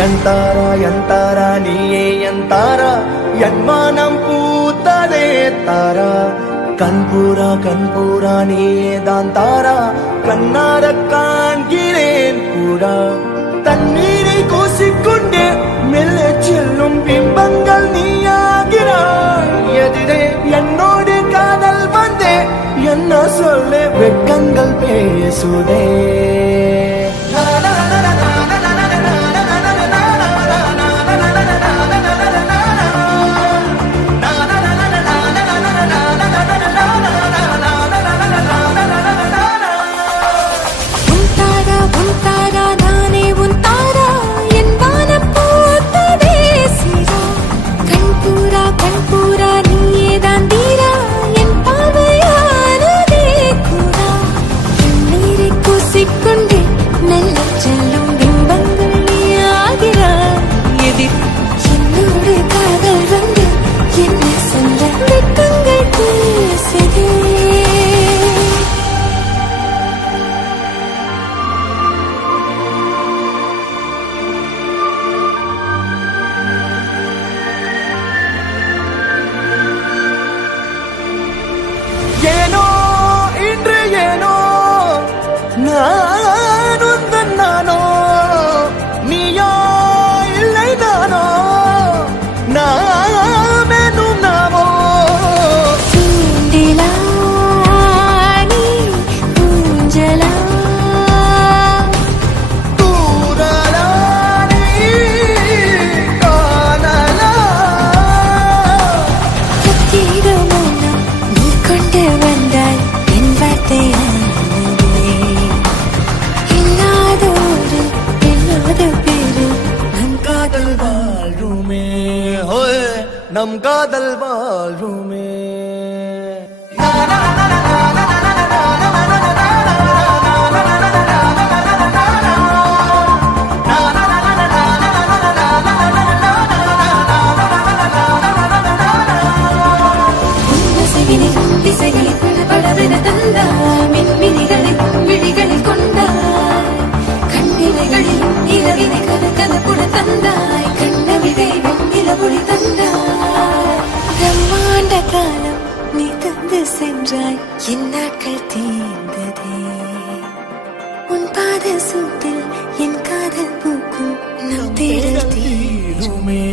ಎಂತಾರ ನೀಯೇ ಎಂತಾರ ಎನ್ಮಾನಂ பூத்ததே தாரா கண்பூரா நீயே தான் தாரா கண்ணார காண்கிறேன் பூரா தண்ணீரை கூசிக்கொண்டே மெல்ல செல்லும் பிம்பங்கள் நீயாகிறாய் எதிரே என்னோடு காதல் வந்தே என்ன சொல்ல வெட்கங்கள் பேசுதே நம் காதல் வாழ்வுமே திசைகளில் படவென தந்தாய் மின்மினிகளில் விழிகளில் கொண்டாய் கண்ணிலைகளில் இரவினை கலகலப்புட தந்தாய் கண்ணவிதை வெண்ணிலவொளி தந்தாய் பிரம்மாண்ட காலம் நீ தந்து சென்றாய் என் நாட்கள் தீர்ந்ததே உன் பாத சூட்டில் என் காதல் பூக்கும் நம் தேடல் தீருமே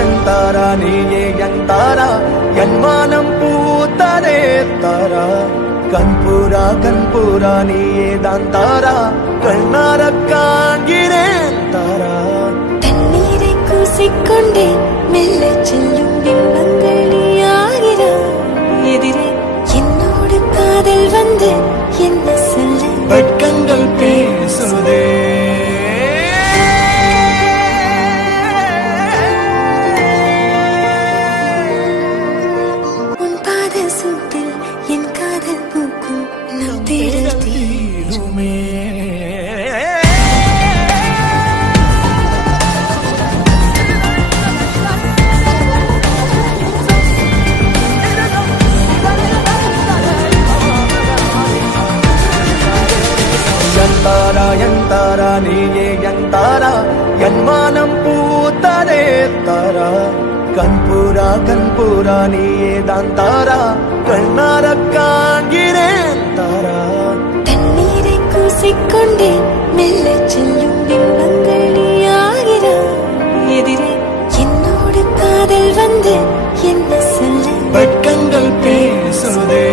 ಎಂತಾರ ನೀಯೇ ಎಂತಾರ ಎನ್ಮಾನಂ பூத்ததே தாரா கண்பூரா நீயே தான் தாரா கண்ணார காண்கிறேன் தாரா தண்ணீரை கூசிக்கொண்டே மெல்ல செல்லும் பிம்பங்கள் நீயாகிறாய் எதிரே என்னோடு காதல் வந்து என்ன சொல்ல வெட்கங்கள் பேசுதே என் காதல் பூக்கும் நம் தேடல் தீருமே ಎಂತಾರ ನೀಯೇ ಎಂತಾರ ಎನ್ಮಾನಂ பூத்ததே தாரா கண்பூரா நீயே தான் தாரா கண்ணார காண்கிறேன் தாரா தண்ணீரை கூசிக்கொண்டே மெல்ல செல்லும் பிம்பங்கள் நீயாகிறாய் எதிரே என்னோடு காதல் வந்து என்ன சொல்ல வெட்கங்கள் பேசுதே